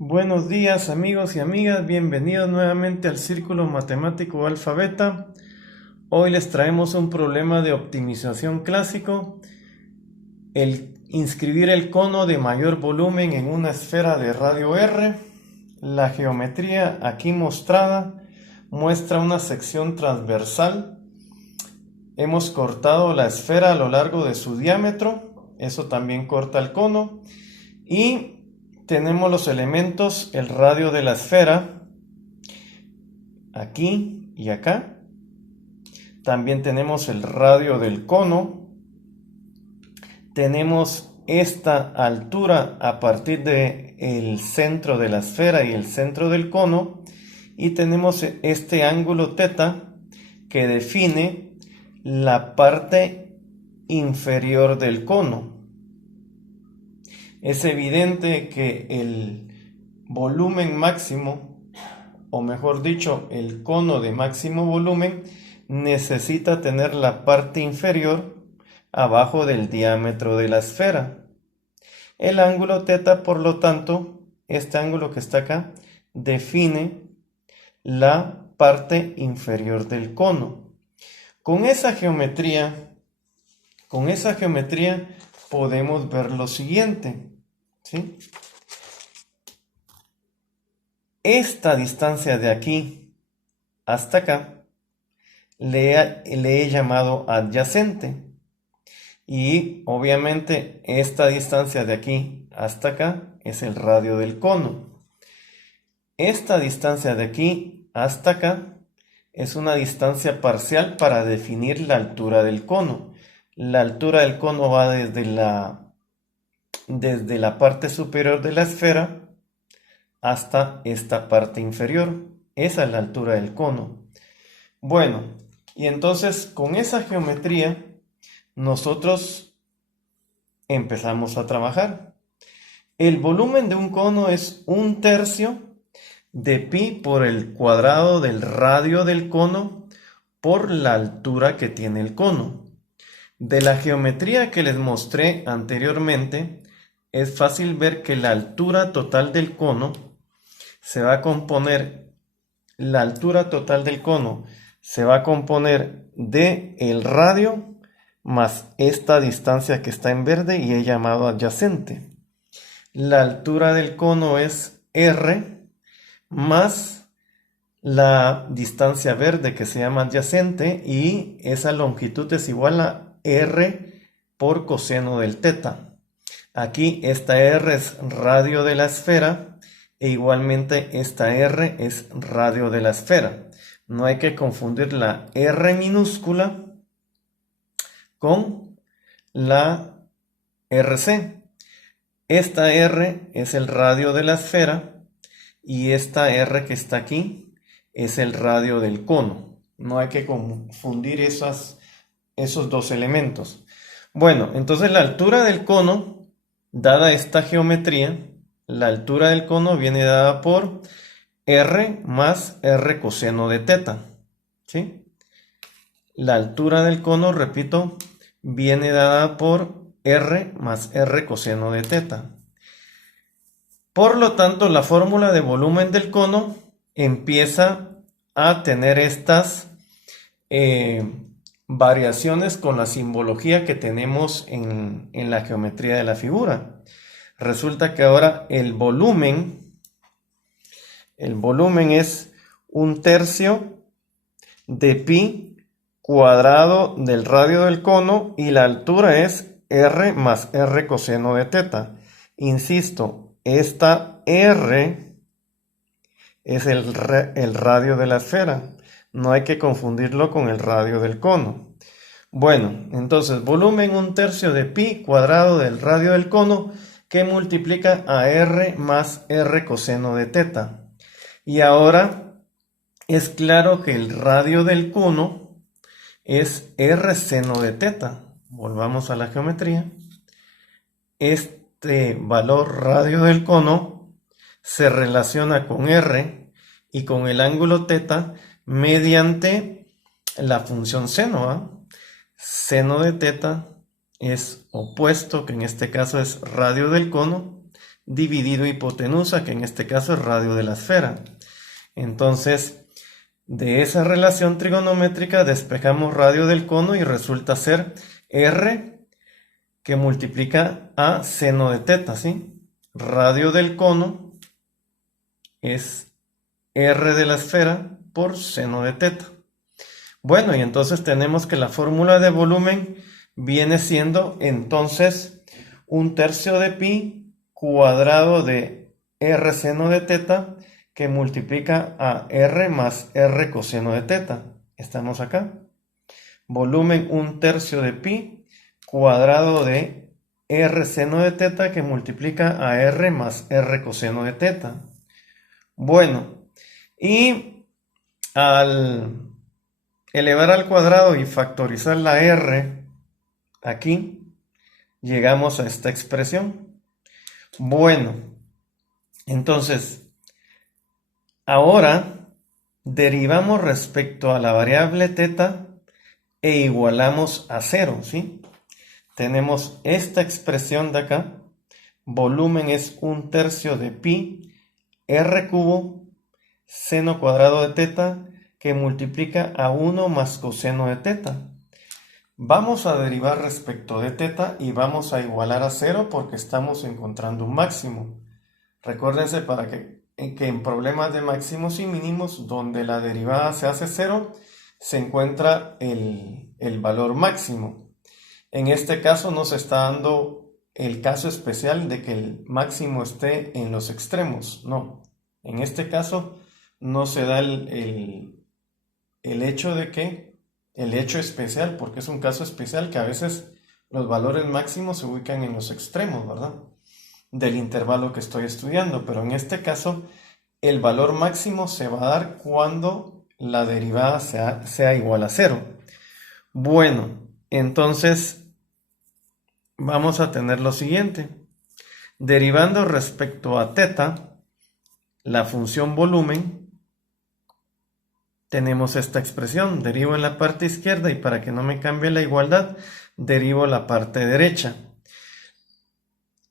Buenos días amigos y amigas, bienvenidos nuevamente al Círculo Matemático Alfa Beta. Hoy les traemos un problema de optimización clásico, el inscribir el cono de mayor volumen en una esfera de radio R. La geometría aquí mostrada muestra una sección transversal. Hemos cortado la esfera a lo largo de su diámetro, eso también corta el cono, y tenemos los elementos, el radio de la esfera, aquí y acá. También tenemos el radio del cono. Tenemos esta altura a partir del centro de la esfera y el centro del cono. Y tenemos este ángulo θ que define la parte inferior del cono. Es evidente que el volumen máximo, o mejor dicho, el cono de máximo volumen, necesita tener la parte inferior abajo del diámetro de la esfera. El ángulo θ, por lo tanto, este ángulo que está acá, define la parte inferior del cono. Con esa geometría podemos ver lo siguiente, ¿sí? Esta distancia de aquí hasta acá le he llamado adyacente, y obviamente esta distancia de aquí hasta acá es el radio del cono. Esta distancia de aquí hasta acá es una distancia parcial para definir la altura del cono. La altura del cono va desde la parte superior de la esfera hasta esta parte inferior. Esa es la altura del cono. Bueno, y entonces con esa geometría nosotros empezamos a trabajar. El volumen de un cono es 1/3 de pi por el cuadrado del radio del cono por la altura que tiene el cono. De la geometría que les mostré anteriormente, es fácil ver que la altura total del cono se va a componer, de el radio más esta distancia que está en verde y he llamado adyacente. La altura del cono es R más la distancia verde que se llama adyacente, y esa longitud es igual a R por coseno del θ. Aquí esta R es radio de la esfera e igualmente esta R es radio de la esfera. No hay que confundir la R minúscula con la RC. Esta R es el radio de la esfera y esta R que está aquí es el radio del cono. No hay que confundir esos dos elementos. Bueno, entonces la altura del cono, dada esta geometría, la altura del cono viene dada por R más R coseno de θ, ¿sí? La altura del cono, repito, viene dada por R más R coseno de θ. Por lo tanto, la fórmula de volumen del cono empieza a tener estas variaciones con la simbología que tenemos en la geometría de la figura. Resulta que ahora el volumen es 1/3 de pi cuadrado del radio del cono y la altura es R más R coseno de θ. Insisto, esta R es el radio de la esfera. No hay que confundirlo con el radio del cono. Bueno, entonces volumen 1/3 de pi cuadrado del radio del cono que multiplica a R más R coseno de θ. Y ahora es claro que el radio del cono es R seno de θ. Volvamos a la geometría. Este valor radio del cono se relaciona con R y con el ángulo θ mediante la función seno, ¿eh? Seno de θ es opuesto, que en este caso es radio del cono, dividido hipotenusa, que en este caso es radio de la esfera. Entonces, de esa relación trigonométrica despejamos radio del cono y resulta ser R que multiplica a seno de teta, ¿sí? Radio del cono es R de la esfera por seno de teta. Bueno, y entonces tenemos que la fórmula de volumen viene siendo entonces 1/3 de pi cuadrado de R seno de teta que multiplica a R más R coseno de teta. Estamos acá. Volumen 1/3 de pi cuadrado de R seno de teta que multiplica a R más R coseno de teta. Bueno, y al elevar al cuadrado y factorizar la R aquí, llegamos a esta expresión. Bueno, entonces, ahora derivamos respecto a la variable teta e igualamos a 0, ¿sí? Tenemos esta expresión de acá, volumen es 1/3 de pi, R cubo, seno cuadrado de teta, que multiplica a 1 más coseno de teta. Vamos a derivar respecto de teta y vamos a igualar a 0 porque estamos encontrando un máximo. Recuérdense para que en problemas de máximos y mínimos, donde la derivada se hace 0, se encuentra el valor máximo. En este caso nos está dando el caso especial de que el máximo esté en los extremos. No, en este caso no se da el hecho de que, el hecho especial, porque es un caso especial que a veces los valores máximos se ubican en los extremos, ¿verdad? Del intervalo que estoy estudiando, pero en este caso el valor máximo se va a dar cuando la derivada sea igual a 0. Bueno, entonces vamos a tener lo siguiente. Derivando respecto a teta, la función volumen, tenemos esta expresión. Derivo en la parte izquierda y para que no me cambie la igualdad, derivo la parte derecha.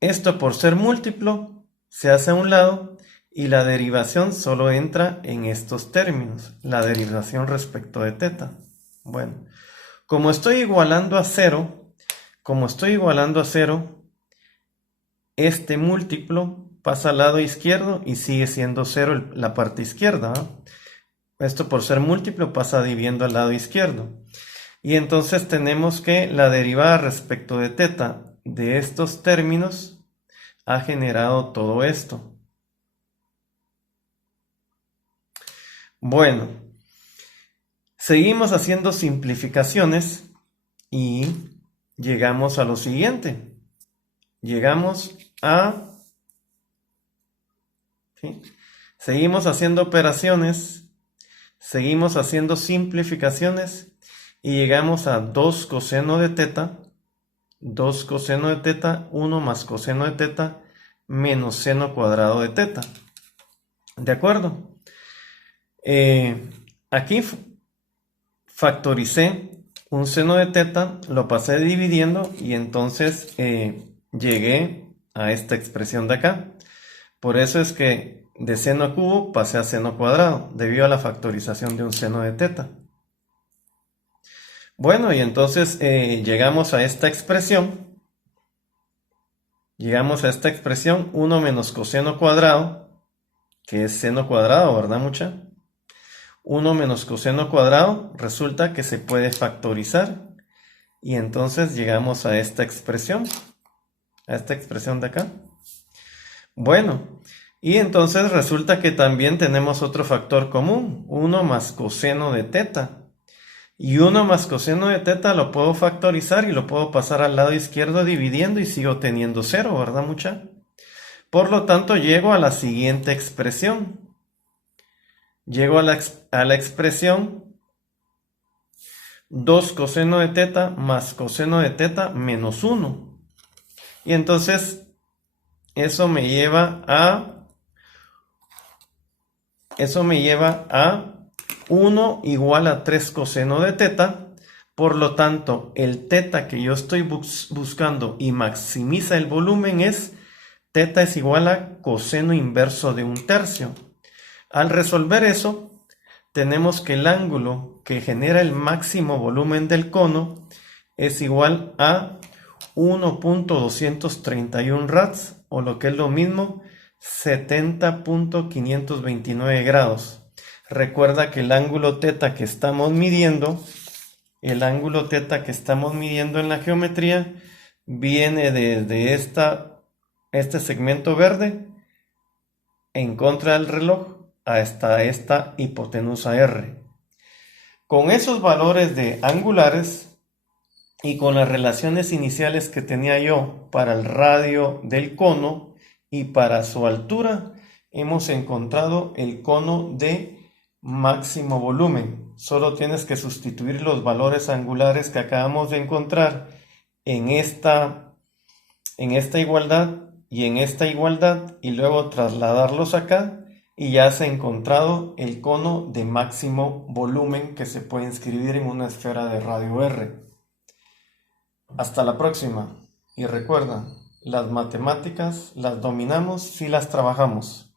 Esto por ser múltiplo se hace a un lado y la derivación solo entra en estos términos, la derivación respecto de teta. Bueno, como estoy igualando a 0, este múltiplo pasa al lado izquierdo y sigue siendo 0 la parte izquierda, ¿no? Esto por ser múltiplo pasa dividiendo al lado izquierdo. Y entonces tenemos que la derivada respecto de teta de estos términos ha generado todo esto. Bueno, seguimos haciendo simplificaciones y llegamos a lo siguiente. Llegamos a... ¿sí? Seguimos haciendo operaciones. Seguimos haciendo simplificaciones y llegamos a 2 coseno de teta, 2 coseno de teta, 1 más coseno de teta, menos seno cuadrado de teta. ¿De acuerdo? Aquí factoricé un seno de teta, lo pasé dividiendo y entonces llegué a esta expresión de acá. Por eso es que de seno a cubo pasé a seno cuadrado, debido a la factorización de un seno de teta. Bueno, y entonces llegamos a esta expresión. Llegamos a esta expresión 1 menos coseno cuadrado, que es seno cuadrado, ¿verdad, mucha? 1 menos coseno cuadrado resulta que se puede factorizar. Y entonces llegamos a esta expresión de acá. Bueno, y entonces resulta que también tenemos otro factor común, 1 más coseno de teta. Y 1 más coseno de teta lo puedo factorizar y lo puedo pasar al lado izquierdo dividiendo y sigo teniendo 0, ¿verdad, mucha? Por lo tanto, llego a la siguiente expresión. Llego a la expresión 2 coseno de teta más coseno de teta menos 1. Y entonces eso me lleva a 1 igual a 3 coseno de teta. Por lo tanto, el teta que yo estoy buscando y maximiza el volumen es Teta es igual a coseno inverso de 1/3. Al resolver eso, tenemos que el ángulo que genera el máximo volumen del cono es igual a 1.231 rads, o lo que es lo mismo, 70.529 grados. Recuerda que el ángulo teta que estamos midiendo, en la geometría, viene desde este segmento verde en contra del reloj hasta esta hipotenusa R. Con esos valores de angulares y con las relaciones iniciales que tenía yo para el radio del cono y para su altura, hemos encontrado el cono de máximo volumen. Solo tienes que sustituir los valores angulares que acabamos de encontrar en esta igualdad y en esta igualdad, y luego trasladarlos acá, y ya se ha encontrado el cono de máximo volumen que se puede inscribir en una esfera de radio R. Hasta la próxima, y recuerda, las matemáticas las dominamos si las trabajamos.